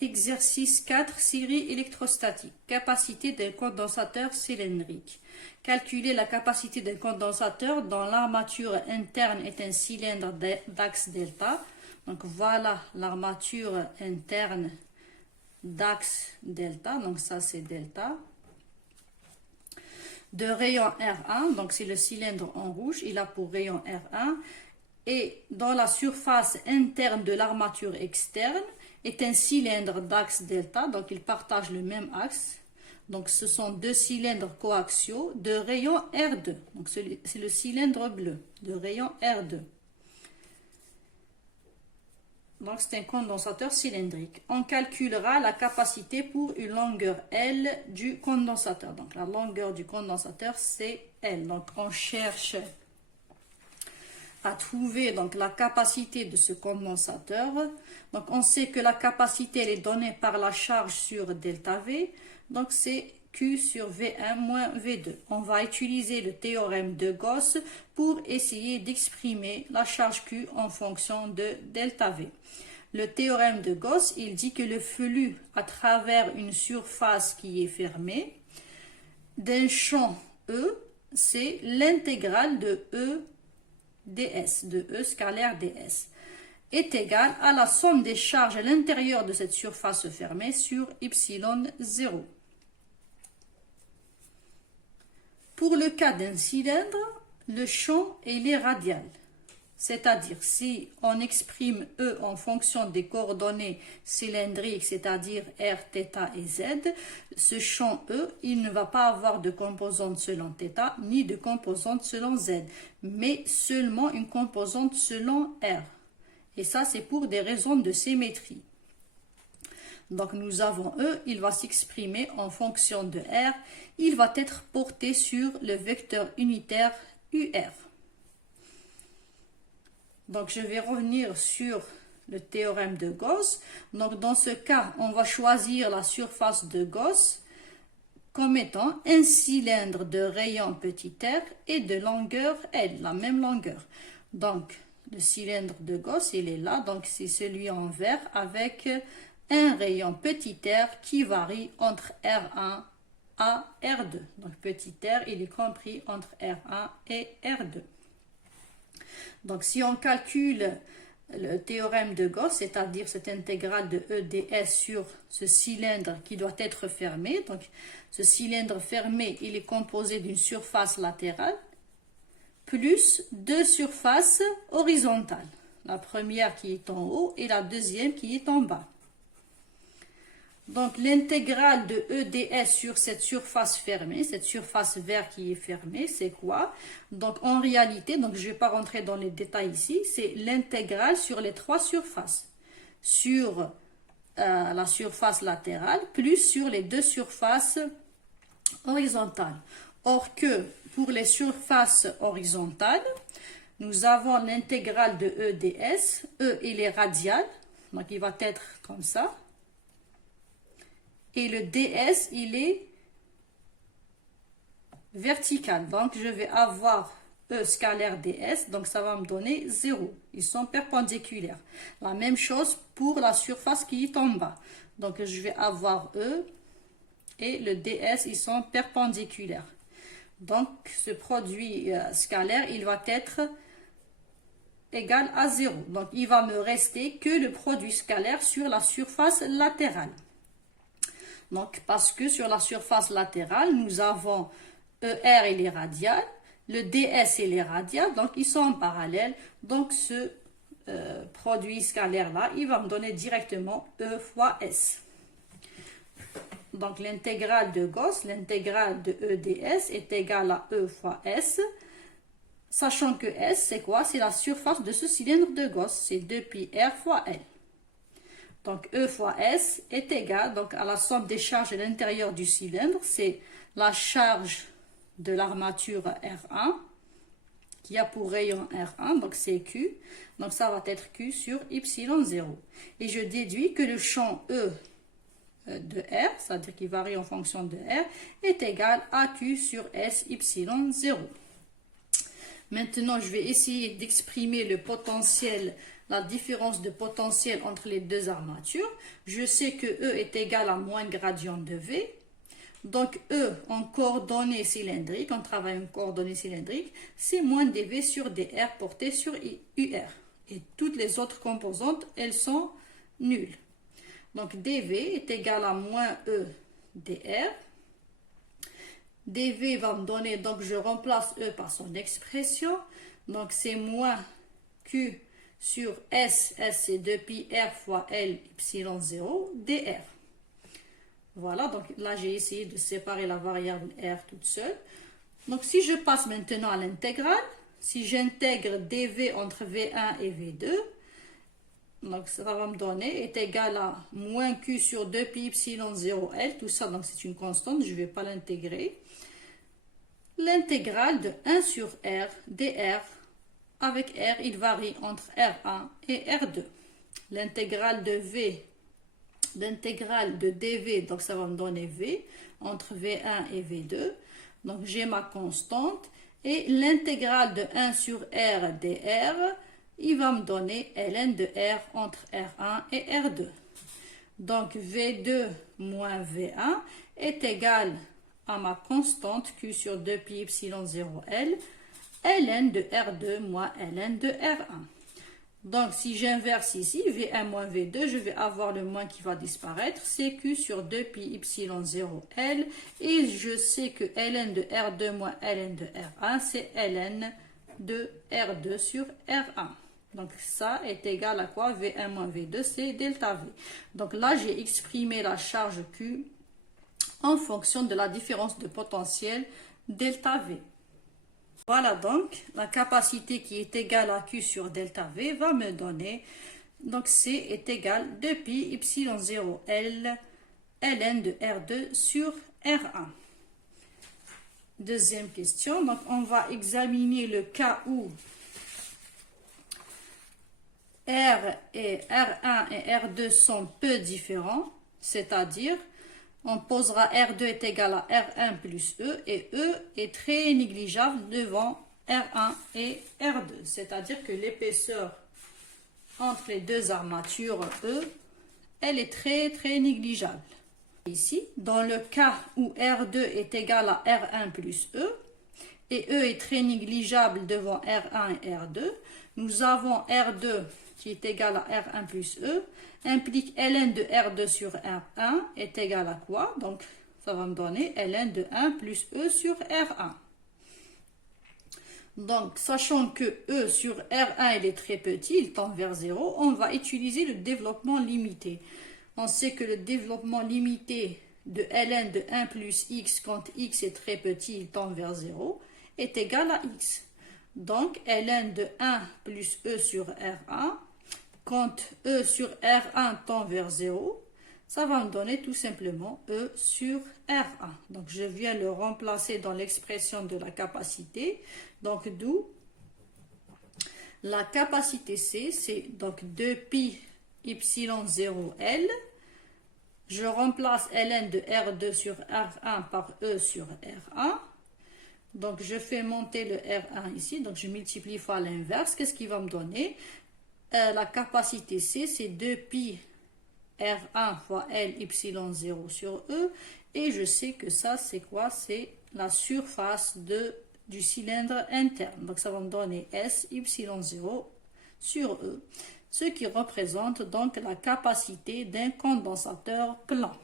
Exercice 4, série électrostatique. Capacité d'un condensateur cylindrique. Calculer la capacité d'un condensateur dont l'armature interne est un cylindre d'axe delta. Donc voilà l'armature interne d'axe delta. Donc ça c'est delta. De rayon R1, donc c'est le cylindre en rouge, il a pour rayon R1. Et dans la surface interne de l'armature externe est un cylindre d'axe delta, donc ils partagent le même axe. Donc ce sont deux cylindres coaxiaux de rayon R2. Donc c'est le cylindre bleu de rayon R2. Donc c'est un condensateur cylindrique. On calculera la capacité pour une longueur L du condensateur. Donc la longueur du condensateur c'est L. Donc on cherche à trouver donc la capacité de ce condensateur. Donc on sait que la capacité elle est donnée par la charge sur delta V. Donc c'est Q sur V1 moins V2. On va utiliser le théorème de Gauss pour essayer d'exprimer la charge Q en fonction de delta V. Le théorème de Gauss, il dit que le flux à travers une surface qui est fermée d'un champ E, c'est l'intégrale de E ds, de E scalaire ds, est égal à la somme des charges à l'intérieur de cette surface fermée sur y0. Pour le cas d'un cylindre, le champ est radial. C'est-à-dire, si on exprime E en fonction des coordonnées cylindriques, c'est-à-dire R, θ et Z, ce champ E, il ne va pas avoir de composante selon θ, ni de composante selon Z, mais seulement une composante selon R. Et ça, c'est pour des raisons de symétrie. Donc, nous avons E, il va s'exprimer en fonction de R, il va être porté sur le vecteur unitaire UR. Donc, je vais revenir sur le théorème de Gauss. Donc, dans ce cas, on va choisir la surface de Gauss comme étant un cylindre de rayon petit r et de longueur L, la même longueur. Donc, le cylindre de Gauss, il est là. Donc, c'est celui en vert avec un rayon petit r qui varie entre R1 à R2. Donc, petit r, il est compris entre R1 et R2. Donc, si on calcule le théorème de Gauss, c'est-à-dire cette intégrale de E ds sur ce cylindre qui doit être fermé, donc ce cylindre fermé, il est composé d'une surface latérale plus deux surfaces horizontales. La première qui est en haut et la deuxième qui est en bas. Donc, l'intégrale de EDS sur cette surface fermée, cette surface verte qui est fermée, c'est quoi? Donc, en réalité, donc je ne vais pas rentrer dans les détails ici, c'est l'intégrale sur les trois surfaces. Sur la surface latérale, plus sur les deux surfaces horizontales. Or que, pour les surfaces horizontales, nous avons l'intégrale de EDS. E, il est radial, donc il va être comme ça. Et le ds, il est vertical. Donc, je vais avoir E scalaire ds. Donc, ça va me donner 0. Ils sont perpendiculaires. La même chose pour la surface qui est en bas. Donc, je vais avoir E et le ds, ils sont perpendiculaires. Donc, ce produit scalaire, il va être égal à 0. Donc, il va me rester que le produit scalaire sur la surface latérale. Donc, parce que sur la surface latérale, nous avons ER, il est radial, le DS, il est radial, donc ils sont en parallèle. Donc, ce produit scalaire-là, il va me donner directement E fois S. Donc, l'intégrale de Gauss, l'intégrale de EDS est égale à E fois S, sachant que S, c'est quoi? C'est la surface de ce cylindre de Gauss, c'est 2πr fois L. Donc, E fois S est égal donc, à la somme des charges à l'intérieur du cylindre. C'est la charge de l'armature R1 qui a pour rayon R1, donc c'est Q. Donc, ça va être Q sur Y0. Et je déduis que le champ E de R, c'est-à-dire qu'il varie en fonction de R, est égal à Q sur S Y0. Maintenant, je vais essayer d'exprimer le potentiel la différence de potentiel entre les deux armatures. Je sais que E est égal à moins gradient de V. Donc E en coordonnées cylindriques, on travaille en coordonnées cylindriques, c'est moins dV sur dr porté sur UR. Et toutes les autres composantes, elles sont nulles. Donc dV est égal à moins E dr. dV va me donner, donc je remplace E par son expression. Donc c'est moins Q sur S, S c'est 2pi R fois L epsilon 0 dr. Voilà, donc là j'ai essayé de séparer la variable R toute seule. Donc si je passe maintenant à l'intégrale, si j'intègre dV entre V1 et V2, donc ça va me donner est égal à moins Q sur 2pi epsilon 0 L, tout ça donc c'est une constante, je ne vais pas l'intégrer. L'intégrale de 1 sur R dr, avec R il varie entre R1 et R2. L'intégrale de V, l'intégrale de dV, donc ça va me donner V entre V1 et V2. Donc j'ai ma constante et l'intégrale de 1 sur R dr, il va me donner ln de R entre R1 et R2. Donc V2 moins V1 est égal à ma constante Q sur 2pi epsilon 0 L, ln de R2 moins ln de R1. Donc, si j'inverse ici, V1 moins V2, je vais avoir le moins qui va disparaître. C'est Q sur 2pi epsilon 0 L. Et je sais que ln de R2 moins ln de R1, c'est ln de R2 sur R1. Donc, ça est égal à quoi? V1 moins V2, c'est delta V. Donc là, j'ai exprimé la charge Q en fonction de la différence de potentiel delta V. Voilà donc, la capacité qui est égale à Q sur delta V va me donner, donc C est égal à 2pi epsilon 0 L, ln de R2 sur R1. Deuxième question, donc on va examiner le cas où R et R1 et R2 sont peu différents, c'est-à-dire on posera R2 est égal à R1 plus E et E est très négligeable devant R1 et R2. C'est-à-dire que l'épaisseur entre les deux armatures E, elle est très négligeable. Ici, dans le cas où R2 est égal à R1 plus E et E est très négligeable devant R1 et R2, nous avons R2 qui est égal à R1 plus E, implique ln de R2 sur R1 est égal à quoi? Donc, ça va me donner ln de 1 plus E sur R1. Donc, sachant que E sur R1 il est très petit, il tend vers 0, on va utiliser le développement limité. On sait que le développement limité de ln de 1 plus x quand x est très petit, il tend vers 0, est égal à x. Donc, ln de 1 plus E sur R1, quand E sur R1 tend vers 0, ça va me donner tout simplement E sur R1. Donc, je viens le remplacer dans l'expression de la capacité. Donc, d'où la capacité C, c'est donc 2pi epsilon 0 L. Je remplace ln de R2 sur R1 par E sur R1. Donc, je fais monter le R1 ici. Donc, je multiplie fois l'inverse. Qu'est-ce qui va me donner? La capacité C, c'est 2pi R1 fois L epsilon 0 sur E. Et je sais que ça, c'est quoi? C'est la surface du cylindre interne. Donc, ça va me donner S epsilon 0 sur E. Ce qui représente donc la capacité d'un condensateur plat.